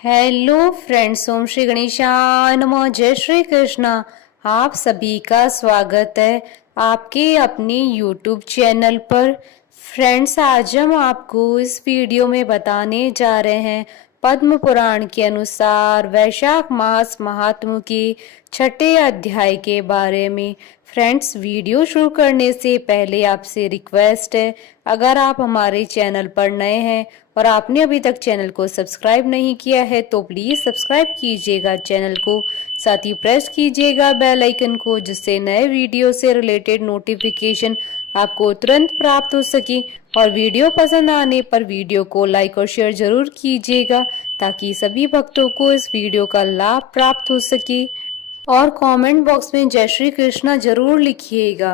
Hello friends, ओम श्री गणेशाय नमः। जय श्री कृष्णा। आप सभी का स्वागत है आपके अपने यूट्यूब चैनल पर। फ्रेंड्स, आज हम आपको इस वीडियो में बताने जा रहे हैं पद्म पुराण के अनुसार वैशाख मास महात्म्य के छठे अध्याय के बारे में। फ्रेंड्स, वीडियो शुरू करने से पहले आपसे रिक्वेस्ट है, अगर आप हमारे चैनल पर नए हैं और आपने अभी तक चैनल को सब्सक्राइब नहीं किया है तो प्लीज सब्सक्राइब कीजिएगा चैनल को, साथ ही प्रेस कीजिएगा बेल आइकन को, जिससे नए वीडियो से रिलेटेड नोटिफिकेशन आपको तुरंत प्राप्त हो सके। और वीडियो पसंद आने पर वीडियो को लाइक और शेयर जरूर कीजिएगा ताकि सभी भक्तों को इस वीडियो का लाभ प्राप्त हो सके। और कमेंट बॉक्स में जय श्री कृष्णा जरूर लिखिएगा।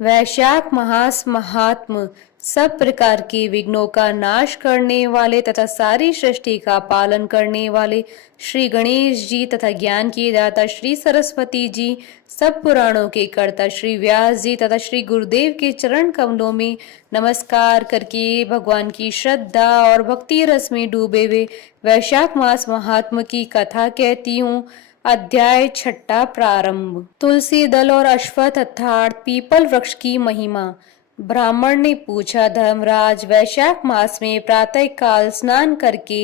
वैशाख मास महात्म सब प्रकार के विघ्नों का नाश करने वाले तथा सारी सृष्टि का पालन करने वाले श्री गणेश जी तथा ज्ञान की दाता श्री सरस्वती जी, सब पुराणों के कर्ता श्री व्यास जी तथा श्री गुरुदेव के चरण कमलों में नमस्कार करके भगवान की श्रद्धा और भक्ति रस में डूबे हुए वैशाख मास महात्म की कथा कहती हूँ। अध्याय छठा प्रारंभ। तुलसी दल और अश्वत्थ अर्थात पीपल वृक्ष की महिमा। ब्राह्मण ने पूछा, धर्मराज, वैशाख मास में प्रातः काल स्नान करके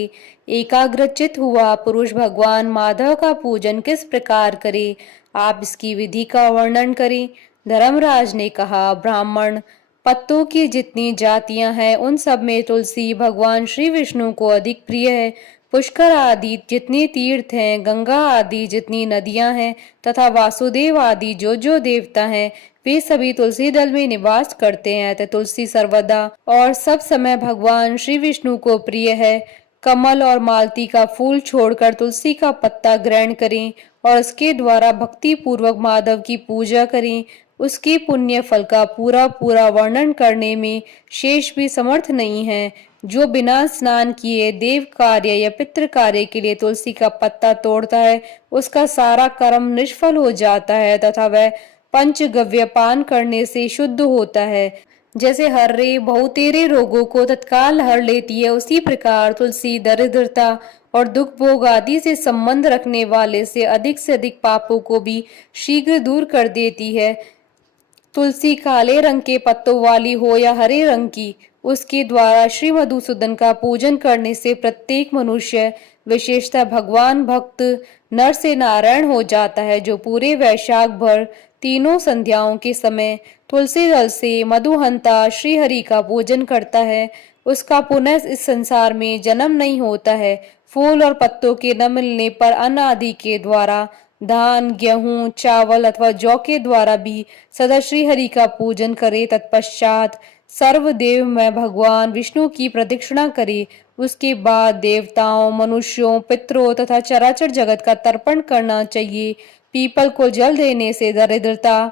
एकाग्रचित हुआ पुरुष भगवान माधव का पूजन किस प्रकार करे, आप इसकी विधि का वर्णन करें। धर्मराज ने कहा, ब्राह्मण, पत्तों की जितनी जातियां हैं उन सब में तुलसी भगवान श्री विष्णु को अधिक प्रिय है। पुष्कर आदि जितने तीर्थ हैं, गंगा आदि जितनी नदियां हैं तथा वासुदेव आदि जो जो देवता हैं, वे सभी तुलसी दल में निवास करते हैं। तो तुलसी सर्वदा और सब समय भगवान श्री विष्णु को प्रिय है। कमल और मालती का फूल छोड़कर तुलसी का पत्ता ग्रहण करें और उसके द्वारा भक्ति पूर्वक माधव की पूजा करें। उसके पुण्य फल का पूरा पूरा वर्णन करने में शेष भी समर्थ नहीं है। जो बिना स्नान किए देव कार्य या पितृ कार्य के लिए तुलसी का पत्ता तोड़ता है, उसका सारा कर्म निष्फल हो जाता है तथा वह पंचगव्य पान करने से शुद्ध होता है। जैसे हर्रे बहुतेरे रोगों को तत्काल हर लेती है, उसी प्रकार तुलसी दरिद्रता और दुख भोग आदि से संबंध रखने वाले से अधिक पापों को भी शीघ्र दूर कर देती है। तुलसी काले रंग के पत्तों वाली हो या हरे रंग की, उसके द्वारा श्री मधुसूदन का पूजन करने से प्रत्येक मनुष्य, विशेषतः भगवान भक्त, नर से नारायण हो जाता है। जो पूरे वैशाख भर तीनों संध्याओं के समय तुलसी दल से मधुहंता श्री हरि का पूजन करता है, उसका पुनः इस संसार में जन्म नहीं होता है। फूल और पत्तों के न मिलने पर अन्न आदि के द्वारा, धान, गेहूं, चावल अथवा जौ के द्वारा भी सदा श्री हरि का पूजन करे। तत्पश्चात सर्वदेव में भगवान विष्णु की प्रदक्षिणा करे। उसके बाद देवताओं, मनुष्यों, पितरों तथा चराचर जगत का तर्पण करना चाहिए। पीपल को जल देने से दरिद्रता,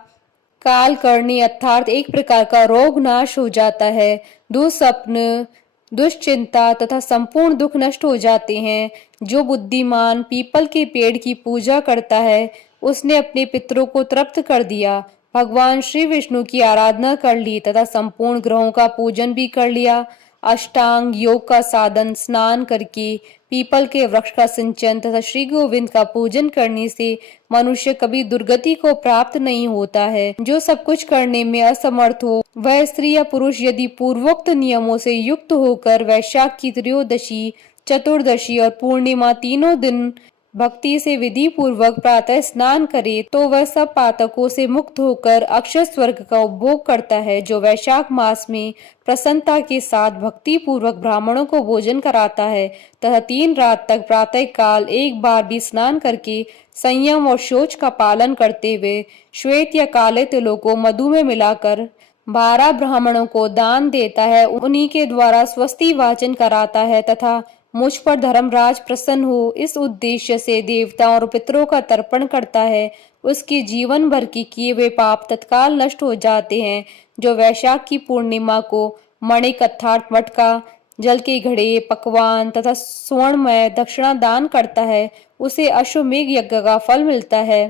काल करनी अर्थात एक प्रकार का रोग नाश हो जाता है। दुस्वप्न, दुश्चिंता तथा संपूर्ण दुख नष्ट हो जाते हैं। जो बुद्धिमान पीपल के पेड़ की पूजा करता है, उसने अपने पितरों को तृप्त कर दिया, भगवान श्री विष्णु की आराधना कर ली तथा संपूर्ण ग्रहों का पूजन भी कर लिया। अष्टांग योग का साधन स्नान करके, पीपल के वृक्ष का सिंचन तथा श्री गोविंद का पूजन करने से मनुष्य कभी दुर्गति को प्राप्त नहीं होता है। जो सब कुछ करने में असमर्थ हो, वह स्त्री या पुरुष यदि पूर्वोक्त नियमों से युक्त होकर वैशाख की त्रयोदशी, चतुर्दशी और पूर्णिमा तीनों दिन भक्ति से विधि पूर्वक प्रातः स्नान करे तो वह सब पातकों से मुक्त होकर अक्षय स्वर्ग का उपभोग करता है। जो वैशाख मास में प्रसन्नता के साथ भक्ति पूर्वक ब्राह्मणों को भोजन कराता है तथा 3 रात तक प्रातः काल एक बार भी स्नान करके संयम और शौच का पालन करते हुए श्वेत या काले तिलों को मधु में मिलाकर 12 ब्राह्मणों को दान देता है, उन्हीं के द्वारा स्वस्ति वाचन कराता है तथा मुझ पर धर्मराज प्रसन्न हो, इस उद्देश्य से देवताओं और पितरों का तर्पण करता है, उसके जीवन भर की किए हुए पाप तत्काल नष्ट हो जाते हैं। जो वैशाख की पूर्णिमा को मणिक अर्थात मटका, जल के घड़े, पकवान तथा स्वर्णमय दक्षिणा दान करता है, उसे अश्वमेघ यज्ञ का फल मिलता है।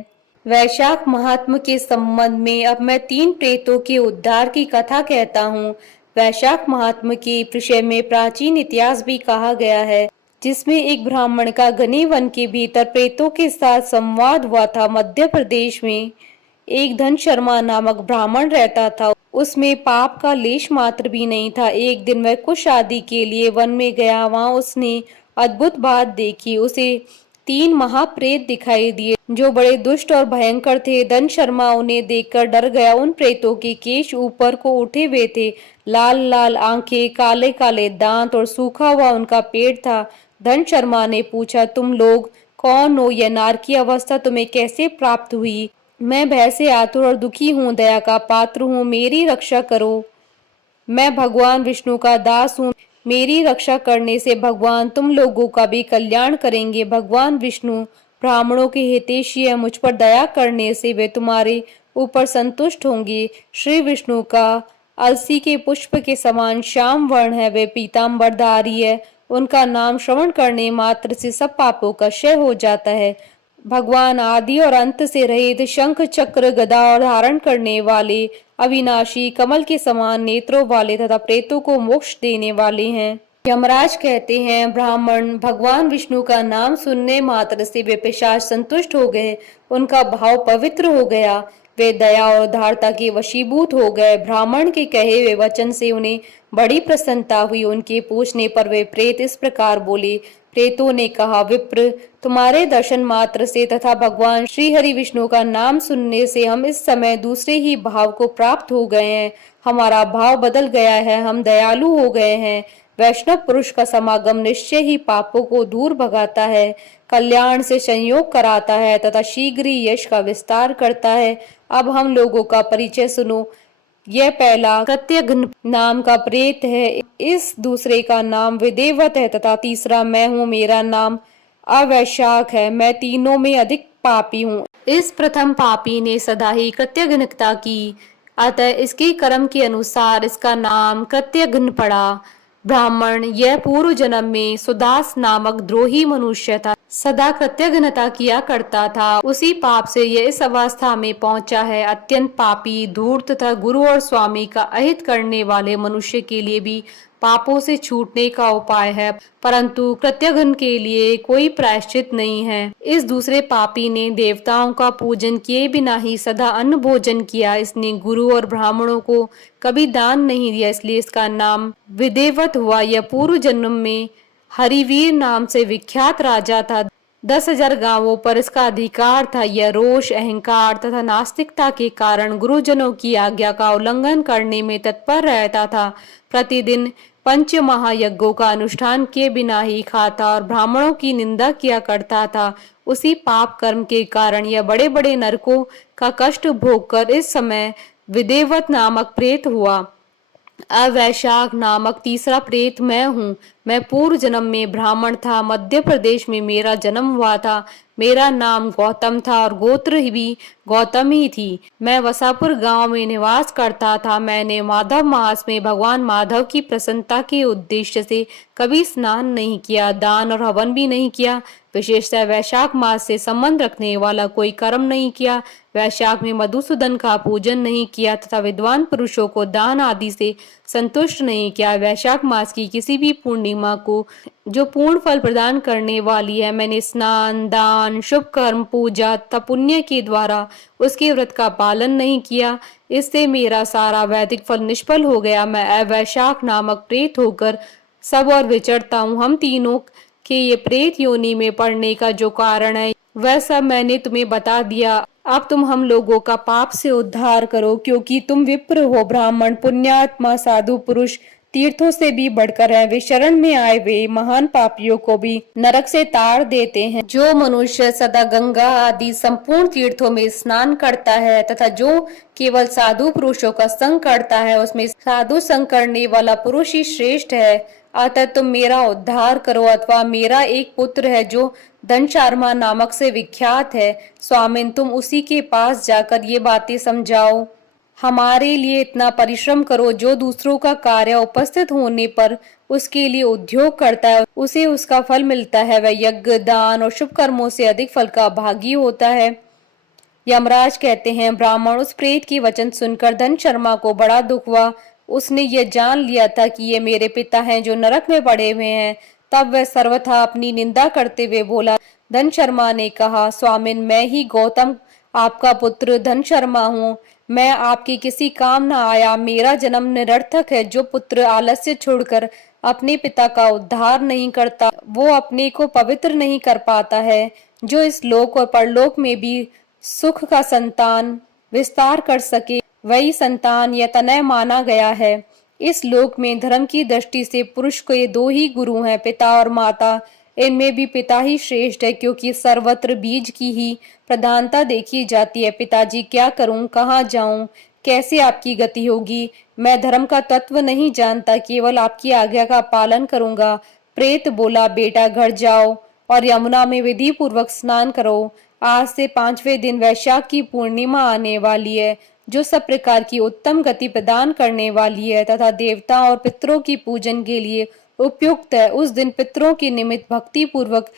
वैशाख महात्म के संबंध में अब मैं 3 प्रेतों के उद्धार की कथा कहता हूँ। वैशाख महात्म के विषय में प्राचीन इतिहास भी कहा गया है। जिसमें एक ब्राह्मण का घने वन के भीतर प्रेतों के साथ संवाद हुआ था। मध्य प्रदेश में एक धन शर्मा नामक ब्राह्मण रहता था। उसमें पाप का लेश मात्र भी नहीं था। एक दिन वह कुश आदि के लिए वन में गया। वहां उसने अद्भुत बात देखी। उसे 3 महाप्रेत दिखाई दिए जो बड़े दुष्ट और भयंकर थे। धन शर्मा उन्हें देखकर डर गया। उन प्रेतों के केश ऊपर को उठे हुए थे, लाल लाल आंखें, काले काले दांत और सूखा हुआ उनका पेट था। धन शर्मा ने पूछा, तुम लोग कौन हो? यह नार की अवस्था तुम्हें कैसे प्राप्त हुई? मैं भय से आतुर और दुखी हूँ, दया का पात्र हूँ, मेरी रक्षा करो। मैं भगवान विष्णु का दास हूँ। मेरी रक्षा करने से भगवान तुम लोगों का भी कल्याण करेंगे। भगवान विष्णु ब्राह्मणों के हितैषी है। मुझ पर दया करने से वे तुम्हारे ऊपर संतुष्ट होंगे। श्री विष्णु का अलसी के पुष्प के समान श्याम वर्ण है। वे पीताम्बरधारी है। उनका नाम श्रवण करने मात्र से सब पापों का क्षय हो जाता है। भगवान आदि और अंत से रहित, शंख चक्र गदा और धारण करने वाले, अविनाशी, कमल के समान नेत्रों वाले तथा प्रेतों को मोक्ष देने वाले हैं। यमराज कहते हैं, ब्राह्मण भगवान विष्णु का नाम सुनने मात्र से वे पिशाच संतुष्ट हो गए। उनका भाव पवित्र हो गया। वे दया और उदारता के वशीभूत हो गए। ब्राह्मण के कहे हुए वचन से उन्हें बड़ी प्रसन्नता हुई। उनके पूछने पर वे प्रेत इस प्रकार बोले। प्रेतों ने कहा, विप्र, तुम्हारे दर्शन मात्र से तथा भगवान श्री हरि विष्णु का नाम सुनने से हम इस समय दूसरे ही भाव को प्राप्त हो गए हैं। हमारा भाव बदल गया है। हम दयालु हो गए हैं। वैष्णव पुरुष का समागम निश्चय ही पापों को दूर भगाता है, कल्याण से संयोग कराता है तथा शीघ्र ही यश का विस्तार करता है। अब हम लोगों का परिचय सुनो। यह पहला कृत्यघ्न नाम का प्रेत है। इस दूसरे का नाम विदेवत है तथा तीसरा मैं हूँ। मेरा नाम अवैशाख है। मैं तीनों में अधिक पापी हूँ। इस प्रथम पापी ने सदा ही कृत्यघ्नता की, अतः इसके कर्म के अनुसार इसका नाम कृत्यघ्न पड़ा। ब्राह्मण यह पूर्व जन्म में सुदास नामक द्रोही मनुष्य था। सदा कृत्यघ्नता किया करता था। उसी पाप से यह इस अवस्था में पहुंचा है। अत्यंत पापी, धूर्त तथा गुरु और स्वामी का अहित करने वाले मनुष्य के लिए भी पापों से छूटने का उपाय है, परंतु कृत्यघ्न के लिए कोई प्रायश्चित नहीं है। इस दूसरे पापी ने देवताओं का पूजन किए बिना ही सदा अन्न भोजन किया। इसने गुरु और ब्राह्मणों को कभी दान नहीं दिया, इसलिए इसका नाम विदेवत हुआ। यह पूर्व जन्म में हरिवीर नाम से विख्यात राजा था। 10,000 गांवों पर इसका अधिकार था। यह रोष, अहंकार तथा नास्तिकता के कारण गुरुजनों की आज्ञा का उल्लंघन करने में तत्पर रहता था। प्रतिदिन 5 महायज्ञों का अनुष्ठान किए बिना ही खाता और ब्राह्मणों की निंदा किया करता था। उसी पाप कर्म के कारण यह बड़े बड़े नरकों का कष्ट भोगकर इस समय विदेवत नामक प्रेत हुआ। अवैशाख नामक तीसरा प्रेत मैं हूँ। मैं पूर्व जन्म में ब्राह्मण था। मध्य प्रदेश में मेरा जन्म हुआ था। मेरा नाम गौतम था और गोत्र भी गौतम ही थी। मैं वसापुर गांव में निवास करता था। मैंने माधव मास में भगवान माधव की प्रसन्नता के उद्देश्य से कभी स्नान नहीं किया, दान और हवन भी नहीं किया। विशेषतः वैशाख मास से संबंध रखने वाला कोई कर्म नहीं किया। वैशाख में मधुसूदन का पूजन नहीं किया तथा विद्वान पुरुषों को दान आदि से संतुष्ट नहीं किया। वैशाख मास की किसी भी पूर्णिमा को जो पूर्ण फल प्रदान करने वाली है, मैंने स्नान, दान, शुभ कर्म, पूजा तथा पुण्य के द्वारा उसके व्रत का पालन नहीं किया। इससे मेरा सारा वैदिक फल निष्फल हो गया। मैं अवैशाख नामक प्रेत होकर सब और विचरता हूँ। हम तीनों के ये प्रेत योनि में पड़ने का जो कारण है वह सब मैंने तुम्हें बता दिया। अब तुम हम लोगों का पाप से उद्धार करो, क्योंकि तुम विप्र हो। ब्राह्मण, पुण्यात्मा, साधु पुरुष तीर्थों से भी बढ़कर है। वे शरण में आए वे महान पापियों को भी नरक से ताड़ देते हैं। जो मनुष्य सदा गंगा आदि संपूर्ण तीर्थों में स्नान करता है तथा जो केवल साधु पुरुषों का संग करता है, उसमें साधु संग करने वाला पुरुष ही श्रेष्ठ है। अतः तुम मेरा उद्धार करो, अथवा मेरा एक पुत्र है जो धनशार्मा नामक से विख्यात है। स्वामिन, तुम उसी के पास जाकर ये बातें समझाओ। हमारे लिए इतना परिश्रम करो। जो दूसरों का कार्य उपस्थित होने पर उसके लिए उद्योग करता है, उसे उसका फल मिलता है। वह यज्ञ, दान और शुभ कर्मों से अधिक फल का भागी होता है। यमराज कहते हैं, ब्राह्मण, उस प्रेत की वचन सुनकर धन शर्मा को बड़ा दुख हुआ। उसने यह जान लिया था कि ये मेरे पिता हैं जो नरक में पड़े हुए हैं। तब वह सर्वथा अपनी निंदा करते हुए बोला। धन शर्मा ने कहा, स्वामिन, मैं ही गौतम आपका पुत्र धन शर्मा हूँ। मैं आपके किसी काम न आया। मेरा जन्म निरर्थक है। जो पुत्र आलस्य छोड़कर अपने पिता का उद्धार नहीं करता, वो अपने को पवित्र नहीं कर पाता है। जो इस लोक और परलोक में भी सुख का संतान विस्तार कर सके, वही संतान या तनय माना गया है। इस लोक में धर्म की दृष्टि से पुरुष के दो ही गुरु हैं, पिता और माता। इनमें भी पिता ही श्रेष्ठ है, क्योंकि सर्वत्र बीज की ही प्रधानता देखी जाती है। पिताजी, क्या करूं, कहाँ जाऊं, कैसे आपकी गति होगी? मैं धर्म का तत्व नहीं जानता, केवल आपकी आज्ञा का पालन करूंगा। प्रेत बोला, बेटा घर जाओ और यमुना में विधि पूर्वक स्नान करो। आज से 5वें दिन वैशाख की पूर्णिमा आने वाली है, जो सब प्रकार की उत्तम गति प्रदान करने वाली है तथा देवता और पितरों की पूजन के लिए उपयुक्त है। उस दिन पितरों के निमित्त भक्ति पूर्वक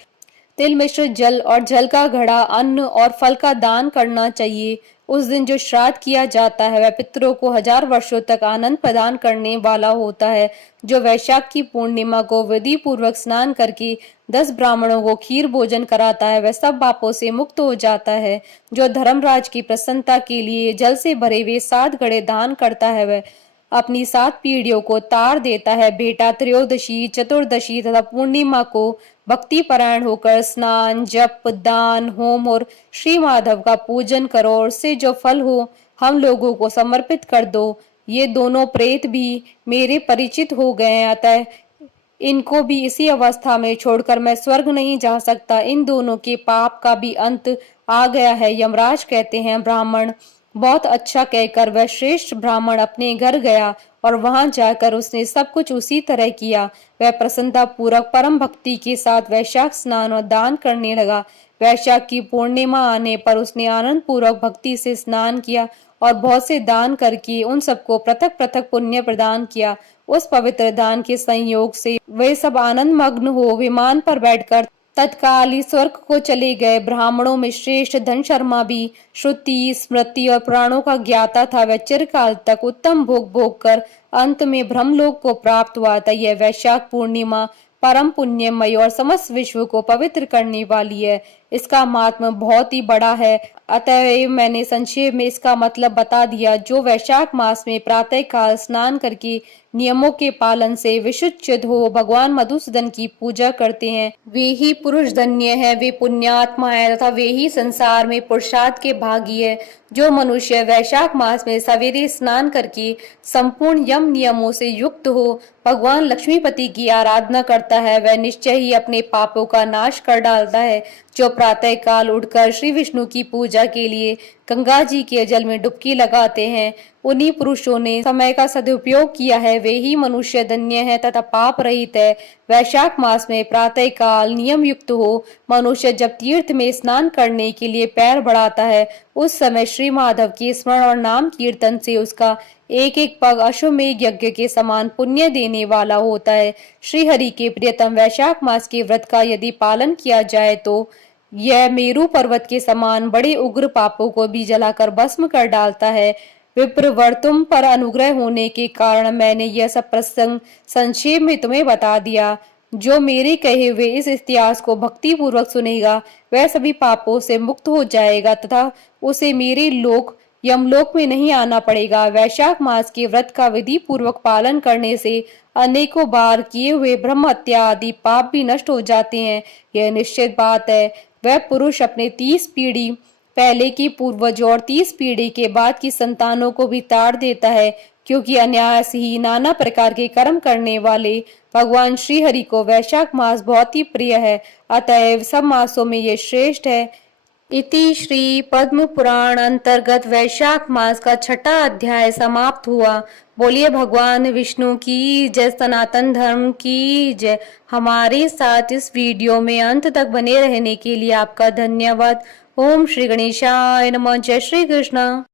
तिल मिश्र जल और जल का घड़ा, अन्न और फल का दान करना चाहिए। उस दिन जो श्राद्ध किया जाता है वह पितरों को 1000 वर्षों तक आनंद प्रदान करने वाला होता है। जो वैशाख की पूर्णिमा को विधि पूर्वक स्नान करके 10 ब्राह्मणों को खीर भोजन कराता है, वह सब पापों से मुक्त हो जाता है। जो धर्मराज की प्रसन्नता के लिए जल से भरे हुए 7 घड़े दान करता है, वह अपनी 7 पीढ़ियों को तार देता है। बेटा, त्रयोदशी, चतुर्दशी तथा पूर्णिमा को भक्ति परायण होकर स्नान, जप, दान, होम और श्री माधव का पूजन करो और उससे जो फल हो हम लोगों को समर्पित कर दो। ये दोनों प्रेत भी मेरे परिचित हो गए हैं, अतः इनको भी इसी अवस्था में छोड़कर मैं स्वर्ग नहीं जा सकता। इन दोनों के पाप का भी अंत आ गया है। यमराज कहते हैं, ब्राह्मण, बहुत अच्छा कहकर वह श्रेष्ठ ब्राह्मण अपने घर गया और वहां जाकर उसने सब कुछ उसी तरह किया। वह प्रसन्नता पूर्वक परम भक्ति के साथ वैशाख स्नान और दान करने लगा। वैशाख की पूर्णिमा आने पर उसने आनंद पूर्वक भक्ति से स्नान किया और बहुत से दान करके उन सबको पृथक पृथक पुण्य प्रदान किया। उस पवित्र दान के संयोग से वे सब आनंद मग्न हो विमान पर बैठकर तत्काल ही स्वर्ग को चले गए। ब्राह्मणों में श्रेष्ठ धन शर्मा भी श्रुति, स्मृति और पुराणों का ज्ञाता था। वह चिरकाल तक उत्तम भोग भोग कर अंत में ब्रह्मलोक को प्राप्त हुआ था। यह वैशाख पूर्णिमा परम पुण्यमय और समस्त विश्व को पवित्र करने वाली है। इसका महात्म्य बहुत ही बड़ा है, अतः मैंने संक्षेप में इसका मतलब बता दिया। जो वैशाख मास में प्रातः काल स्नान करके नियमों के पालन से विशुद्ध हो भगवान मधुसूदन की पूजा करते हैं, वे ही पुरुष धन्य है, वे पुण्यात्मा है तथा वे ही संसार में पुरुषार्थ के भागी है। जो मनुष्य वैशाख मास में सवेरे स्नान करके संपूर्ण यम नियमों से युक्त हो भगवान लक्ष्मीपति की आराधना करता है, वह निश्चय ही अपने पापों का नाश कर डालता है। जो प्रातः काल उठकर श्री विष्णु की पूजा के लिए गंगा जी के जल में डुबकी लगाते हैं, उन्हीं पुरुषों ने समय का सदुपयोग किया है। वे ही मनुष्य धन्य है तथा पाप रहित है। वैशाख मास में प्रातः काल नियम युक्त हो मनुष्य जब तीर्थ में स्नान करने के लिए पैर बढ़ाता है, उस समय श्री माधव के स्मरण और नाम कीर्तन से उसका एक एक पग अश्वमेघ यज्ञ के समान पुण्य देने वाला होता है। श्री हरि के प्रियतम वैशाख मास के व्रत का यदि पालन किया जाए तो यह मेरू पर्वत के समान बड़े उग्र पापों को भी जलाकर भस्म कर डालता है। विप्रवर, तुम पर अनुग्रह होने के कारण मैंने यह सब प्रसंग संक्षेप में तुम्हें बता दिया। जो मेरे कहे हुए इस इतिहास को भक्ति पूर्वक सुनेगा वह सभी पापों से मुक्त हो जाएगा तथा उसे मेरे लोक यमलोक में नहीं आना पड़ेगा। वैशाख मास के व्रत का विधि पूर्वक पालन करने से अनेकों बार किए हुए ब्रह्म हत्या आदि पाप भी नष्ट हो जाते हैं। यह निश्चित बात है। वह पुरुष अपने 30 पीढ़ी पहले की पूर्वज और 30 पीढ़ी के बाद की संतानों को भी ताड़ देता है, क्योंकि अनायास ही नाना प्रकार के कर्म करने वाले भगवान श्री हरि को वैशाख मास बहुत ही प्रिय है, अतएव सब मासों में ये श्रेष्ठ है। इति श्री पद्म पुराण अंतर्गत वैशाख मास का 6ठा अध्याय समाप्त हुआ। बोलिए भगवान विष्णु की जय, सनातन धर्म की जय। हमारे साथ इस वीडियो में अंत तक बने रहने के लिए आपका धन्यवाद। ओम श्री गणेशाय नमः। जय श्री कृष्ण।